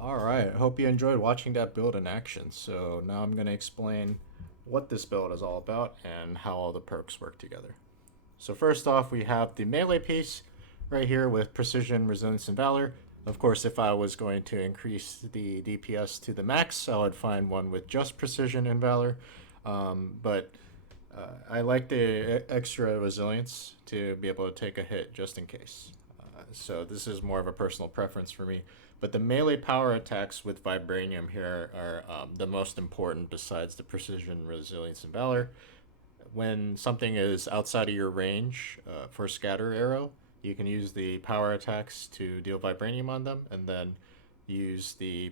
Alright, I hope you enjoyed watching that build in action. So now I'm going to explain what this build is all about and how all the perks work together. So first off, we have the melee piece right here with Precision, Resilience, and Valor. Of course, if I was going to increase the DPS to the max, I would find one with just Precision and Valor. But I like the extra resilience to be able to take a hit just in case. So this is more of a personal preference for me. But the melee power attacks with Vibranium here are the most important besides the Precision, Resilience, and Valor. When something is outside of your range for Scatter Arrow, you can use the power attacks to deal Vibranium on them, and then use the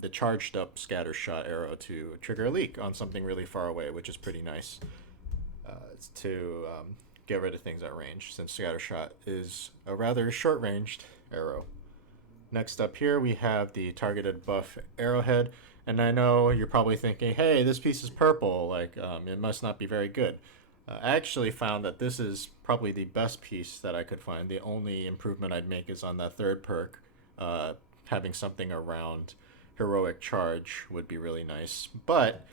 the charged up Scatter Shot Arrow to trigger a leak on something really far away, which is pretty nice to get rid of things at range, since Scatter Shot is a rather short-ranged arrow. Next up here, we have the targeted buff arrowhead, and I know you're probably thinking, hey, this piece is purple, like it must not be very good. I actually found that this is probably the best piece that I could find. The only improvement I'd make is on that third perk. Having something around Heroic Charge would be really nice. But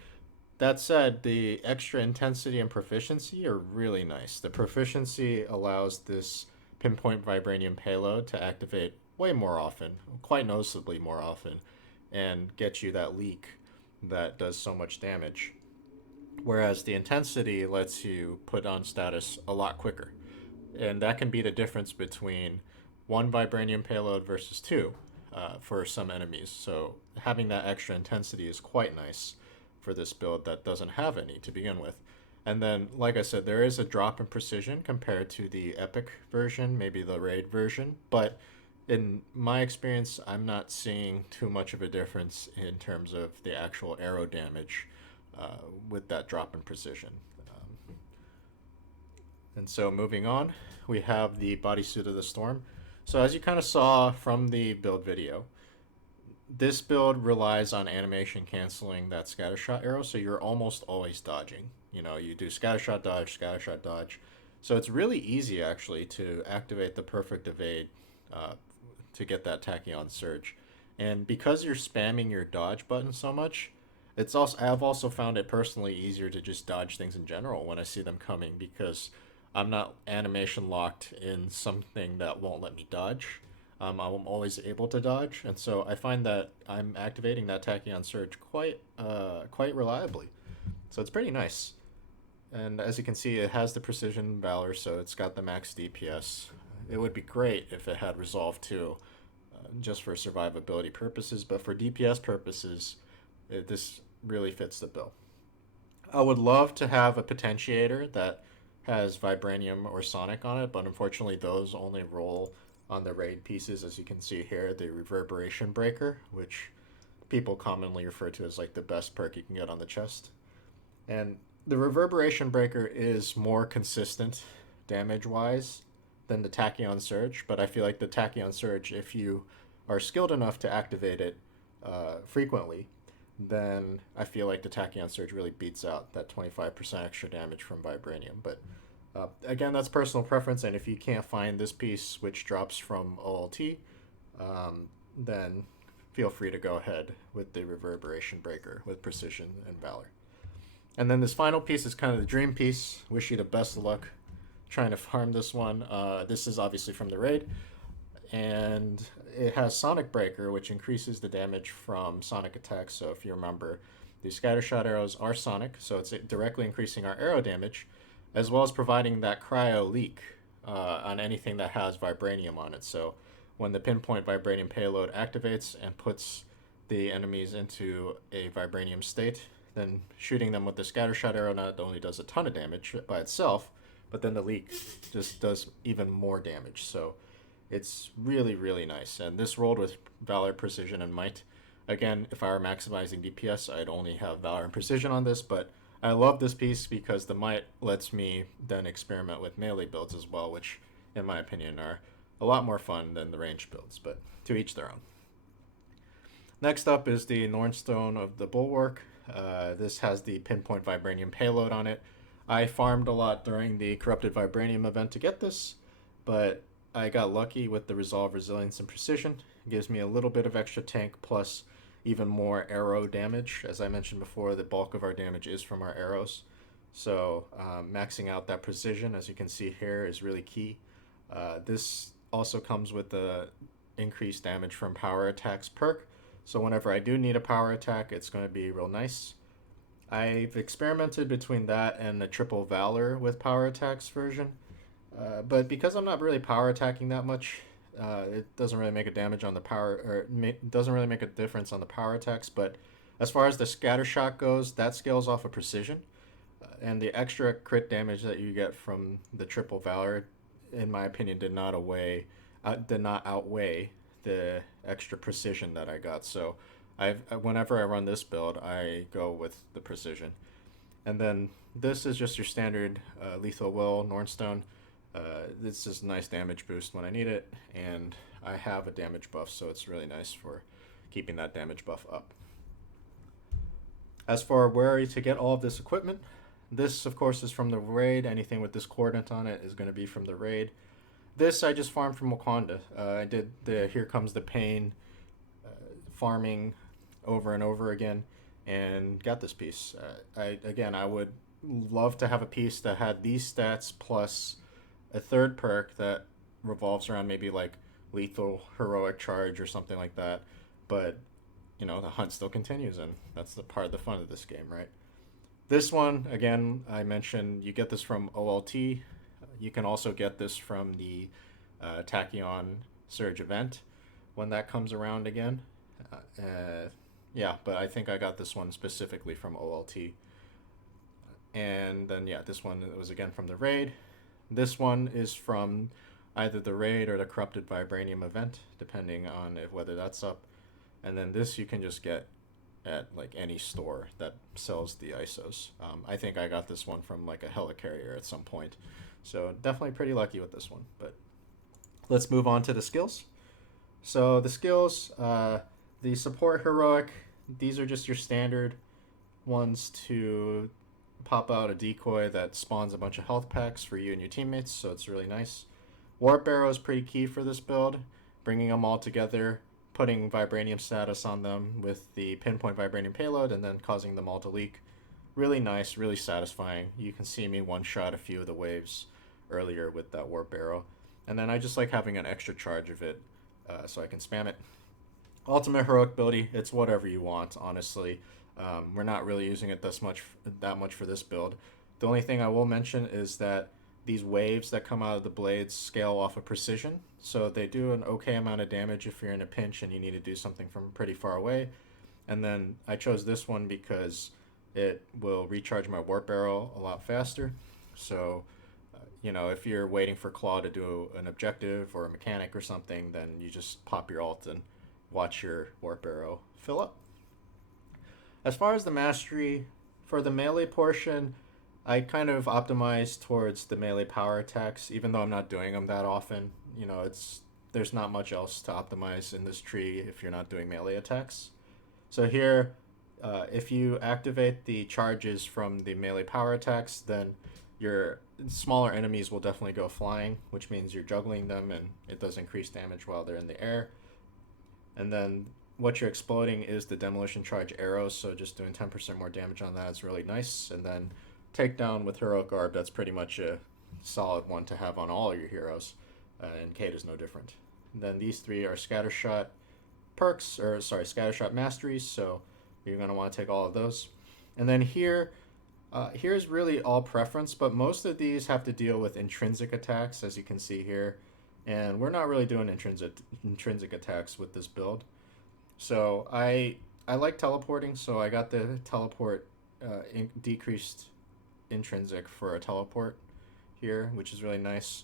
that said, the extra intensity and proficiency are really nice. The proficiency allows this Pinpoint Vibranium Payload to activate way more often, quite noticeably more often, and get you that leak that does so much damage. Whereas the intensity lets you put on status a lot quicker. And that can be the difference between one Vibranium Payload versus two for some enemies. So having that extra intensity is quite nice for this build that doesn't have any to begin with. And then, like I said, there is a drop in precision compared to the Epic version, maybe the Raid version, but in my experience, I'm not seeing too much of a difference in terms of the actual arrow damage with that drop in precision. And so moving on, we have the Bodysuit of the Storm. So as you kind of saw from the build video, this build relies on animation canceling that scattershot arrow, so you're almost always dodging. You know, you do scattershot dodge. So it's really easy actually to activate the perfect evade to get that tachyon surge. And because you're spamming your dodge button so much, I've also found it personally easier to just dodge things in general when I see them coming, because I'm not animation locked in something that won't let me dodge. I'm always able to dodge, and so I find that I'm activating that tachyon surge quite reliably. So it's pretty nice. And as you can see, it has the Precision Valor, so it's got the max DPS. It would be great if it had Resolve too, just for survivability purposes, but for DPS purposes, this really fits the bill. I would love to have a potentiator that has Vibranium or Sonic on it, but unfortunately those only roll on the raid pieces, as you can see here, the Reverberation Breaker, which people commonly refer to as like the best perk you can get on the chest. And the Reverberation Breaker is more consistent damage-wise than the Tachyon Surge, but I feel like the Tachyon Surge, if you are skilled enough to activate it frequently, then I feel like the Tachyon Surge really beats out that 25% extra damage from Vibranium. But again, that's personal preference, and if you can't find this piece, which drops from OLT, then feel free to go ahead with the Reverberation Breaker with Precision and Valor. And then this final piece is kind of the dream piece. Wish you the best of luck trying to farm this one. This is obviously from the raid, and it has Sonic Breaker, which increases the damage from sonic attacks. So if you remember, the Scattershot arrows are sonic, so it's directly increasing our arrow damage. as well as providing that cryo leak on anything that has vibranium on it. So when the Pinpoint Vibranium Payload activates and puts the enemies into a vibranium state, then shooting them with the scattershot arrow not only does a ton of damage by itself, but then the leak just does even more damage. So it's really, really nice. And this rolled with Valor, Precision, and Might. Again, if I were maximizing DPS, I'd only have Valor and Precision on this, but I love this piece because the Might lets me then experiment with melee builds as well, which, in my opinion, are a lot more fun than the ranged builds, but to each their own. Next up is the Nornstone of the Bulwark. This has the Pinpoint Vibranium Payload on it. I farmed a lot during the Corrupted Vibranium event to get this, but I got lucky with the Resolve, Resilience, and Precision. It gives me a little bit of extra tank plus even more arrow damage. As I mentioned before, the bulk of our damage is from our arrows. So maxing out that precision, as you can see here, is really key. This also comes with the increased damage from power attacks perk. So whenever I do need a power attack, it's going to be real nice. I've experimented between that and the triple Valor with power attacks version. But because I'm not really power attacking that much, it doesn't really make a damage on the power, or doesn't really make a difference on the power attacks. But as far as the scatter shot goes, that scales off of precision, and the extra crit damage that you get from the triple Valor, in my opinion, did not outweigh the extra precision that I got. So whenever I run this build, I go with the precision. And then this is just your standard Lethal Will Nornstone. This is a nice damage boost when I need it, and I have a damage buff, so it's really nice for keeping that damage buff up. As for where to get all of this equipment, this of course is from the raid. Anything with this coordinate on it is going to be from the raid. This I just farmed from Wakanda. I did the Here Comes the Pain farming over and over again and got this piece. I would love to have a piece that had these stats plus a third perk that revolves around maybe like lethal heroic charge or something like that, but you know, the hunt still continues, and that's the part of the fun of this game, right? This one, again, I mentioned you get this from OLT. You can also get this from the Tachyon Surge event when that comes around again. Yeah, but I think I got this one specifically from OLT. And then, yeah, this one was again from the raid. This one is from either the raid or the Corrupted Vibranium event, depending on whether that's up. And then this you can just get at like any store that sells the ISOs. I think I got this one from like a helicarrier at some point. So definitely pretty lucky with this one. But let's move on to the skills. So the skills, the support heroic, these are just your standard ones to pop out a decoy that spawns a bunch of health packs for you and your teammates, so it's really nice. Warp Arrow is pretty key for this build, bringing them all together, putting Vibranium status on them with the Pinpoint Vibranium Payload, and then causing them all to leak. Really nice, really satisfying. You can see me one-shot a few of the waves earlier with that Warp Arrow. And then I just like having an extra charge of it so I can spam it. Ultimate Heroic ability, it's whatever you want, honestly. We're not really using it that much for this build. The only thing I will mention is that these waves that come out of the blades scale off of precision, so they do an okay amount of damage if you're in a pinch and you need to do something from pretty far away. And then I chose this one because it will recharge my Warp Arrow a lot faster. So, you know, if you're waiting for Claw to do an objective or a mechanic or something, then you just pop your ult and watch your Warp Arrow fill up. As far as the mastery, for the melee portion, I kind of optimized towards the melee power attacks, even though I'm not doing them that often. You know, there's not much else to optimize in this tree if you're not doing melee attacks. So here, if you activate the charges from the melee power attacks, then your smaller enemies will definitely go flying, which means you're juggling them and it does increase damage while they're in the air. And then what you're exploding is the demolition charge arrows, so just doing 10% more damage on that is really nice. And then takedown with heroic garb, that's pretty much a solid one to have on all your heroes, and Kate is no different. And then these three are scattershot perks, scattershot masteries, so you're going to want to take all of those. And then here, Here's really all preference, but most of these have to deal with intrinsic attacks, as you can see here. And we're not really doing intrinsic attacks with this build. So I like teleporting, so I got the teleport decreased intrinsic for a teleport here, which is really nice.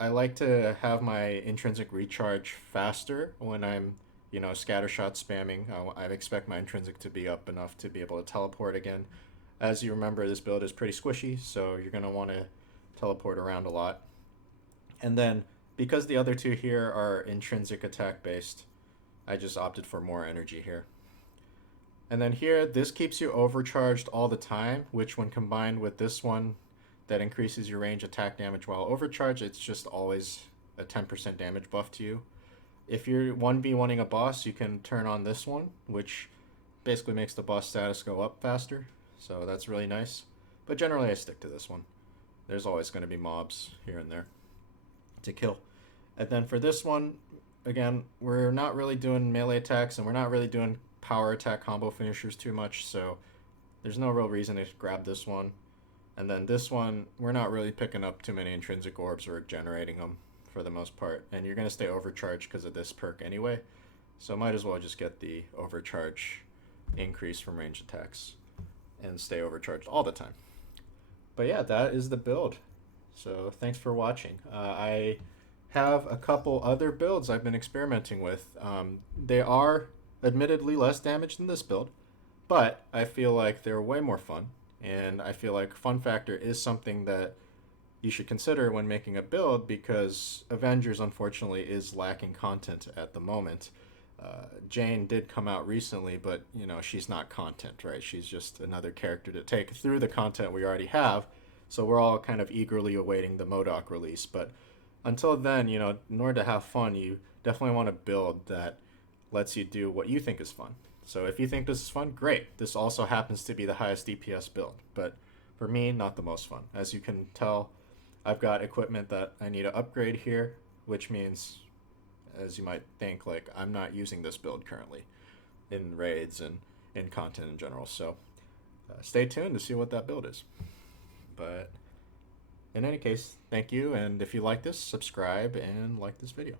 I like to have my intrinsic recharge faster when I'm, scattershot spamming. I expect my intrinsic to be up enough to be able to teleport again. As you remember, this build is pretty squishy, so you're going to want to teleport around a lot. And then, because the other two here are intrinsic attack based, I just opted for more energy here. And then here, this keeps you overcharged all the time, which when combined with this one that increases your range attack damage while overcharged, it's just always a 10% damage buff to you. If you're 1v1ing a boss, you can turn on this one, which basically makes the boss status go up faster. So that's really nice. But generally I stick to this one. There's always going to be mobs here and there to kill. And then for this one, again, we're not really doing melee attacks and we're not really doing power attack combo finishers too much, so there's no real reason to grab this one. And then this one, we're not really picking up too many intrinsic orbs or generating them for the most part. And you're going to stay overcharged because of this perk anyway, so might as well just get the overcharge increase from range attacks and stay overcharged all the time. But yeah, that is the build. So thanks for watching. I have a couple other builds I've been experimenting with. They are admittedly less damage than this build, but I feel like they're way more fun, and I feel like fun factor is something that you should consider when making a build, because Avengers unfortunately is lacking content at the moment. Jane did come out recently, but she's not content, right? She's just another character to take through the content we already have, so we're all kind of eagerly awaiting the MODOK release. But until then, in order to have fun, you definitely want to build that lets you do what you think is fun. So if you think this is fun, great. This also happens to be the highest DPS build, but for me, not the most fun. As you can tell, I've got equipment that I need to upgrade here, which means, as you might think, like, I'm not using this build currently in raids and in content in general. So stay tuned to see what that build is. But in any case, thank you, and if you like this, subscribe and like this video.